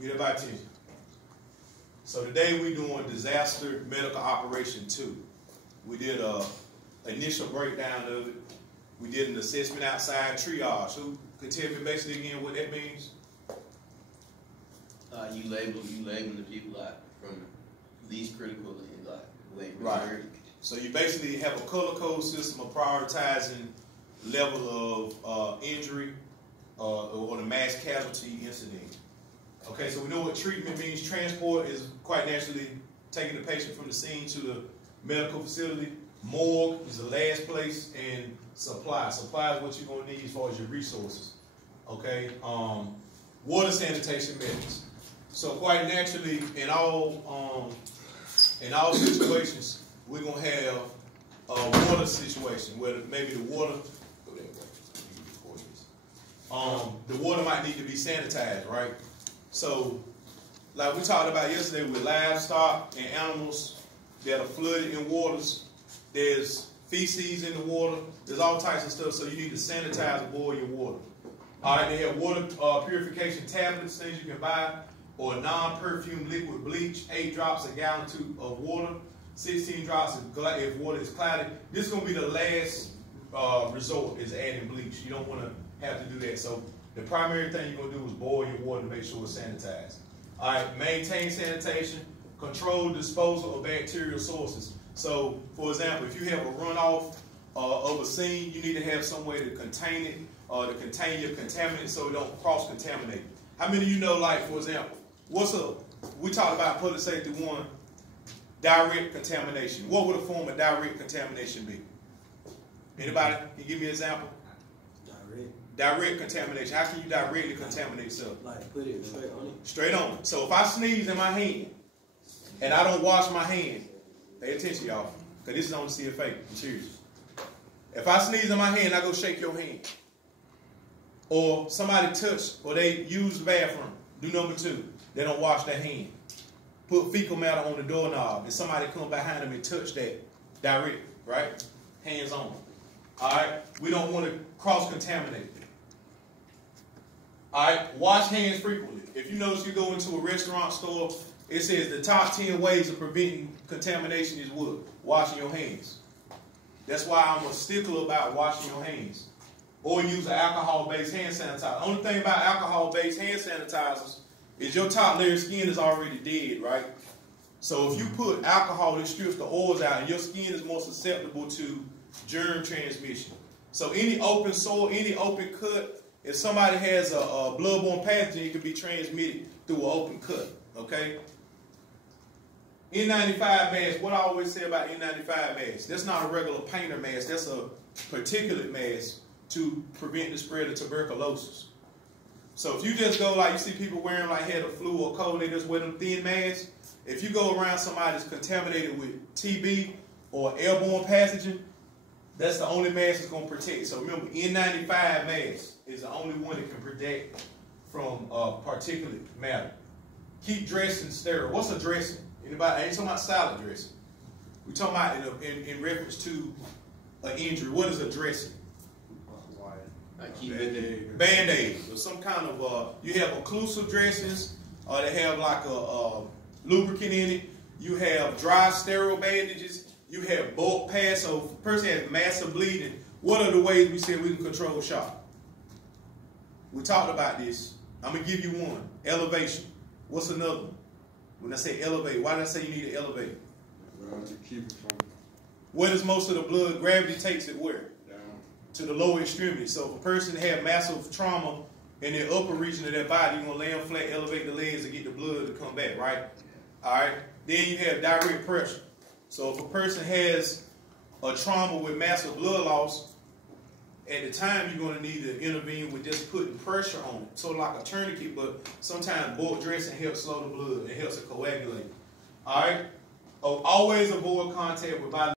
Get everybody attention. So today we're doing disaster medical operation 2. We did a initial breakdown of it. We did an assessment outside triage. Who could tell me basically again what that means? You label the people out from least critical and like right. So you basically have a color code system of prioritizing level of injury or the mass casualty incident. Okay, so we know what treatment means. Transport is quite naturally taking the patient from the scene to the medical facility. Morgue is the last place, and supply. Supply is what you're going to need as far as your resources. Okay, water sanitation methods. So quite naturally, in all situations, we're going to have a water situation where maybe the water, the water might need to be sanitized, right? So, like we talked about yesterday with livestock and animals that are flooded in waters, there's feces in the water, there's all types of stuff, so you need to sanitize and boil your water. All right, they have water purification tablets, things you can buy, or non-perfumed liquid bleach, 8 drops a gallon of water, 16 drops if water is cloudy. This is going to be the last resort is adding bleach. You don't want to have to do that. So the primary thing you're going to do is boil your water to make sure it's sanitized. All right, maintain sanitation, control disposal of bacterial sources. So, for example, if you have a runoff of a scene, you need to have some way to contain it, to contain your contaminants so it don't cross-contaminate. How many of you know, like, for example, we talked about public safety 1, direct contamination. What would a form of direct contamination be? Anybody can give me an example? Direct contamination. How can you directly contaminate something? Like put it straight on it? Straight on it. So if I sneeze in my hand and I don't wash my hand, pay attention, y'all, because this is on the CFA. I'm serious. If I sneeze in my hand, I go shake your hand. Or somebody touch, or they use the bathroom. Do number 2. They don't wash their hand. Put fecal matter on the doorknob, and somebody come behind them and touch that direct, right? Hands on. All right? We don't want to cross-contaminate. All right? Wash hands frequently. If you notice you go into a restaurant store, it says the top 10 ways of preventing contamination is what? Washing your hands. That's why I'm a stickler about washing your hands. Or use an alcohol-based hand sanitizer. The only thing about alcohol-based hand sanitizers is your top layer of skin is already dead, right? So if you put alcohol, it strips the oils out, and your skin is more susceptible to germ transmission. So any open sore, any open cut, if somebody has a bloodborne pathogen, it can be transmitted through an open cut, okay? N95 mask, what I always say about N95 masks, that's not a regular painter mask, that's a particulate mask to prevent the spread of tuberculosis. So if you just go like you see people wearing like had a flu or cold, they just wear them thin masks. If you go around somebody that's contaminated with TB or airborne pathogen, that's the only mask that's going to protect. So remember, N95 mask is the only one that can protect from particulate matter. Keep dressing sterile. What's a dressing? Anybody? I ain't talking about salad dressing. We're talking about in reference to an injury. What is a dressing? Band-aid, or some kind of, you have occlusive dressings, or they have like a lubricant in it. You have dry, sterile bandages. You have bulk pads. So if a person has massive bleeding, what are the ways we said we can control shock? We talked about this. I'm going to give you one. Elevation. What's another one? When I say elevate, why did I say you need to elevate? To keep it from... Where does most of the blood, gravity takes it where? To the lower extremity. So if a person have massive trauma in their upper region of their body, you're going to lay them flat, elevate the legs to get the blood to come back, right? All right. Then you have direct pressure. So if a person has a trauma with massive blood loss, at the time you're going to need to intervene with just putting pressure on it. So like a tourniquet, but sometimes bulk dressing helps slow the blood. It helps it coagulate. All right. Always avoid contact with body.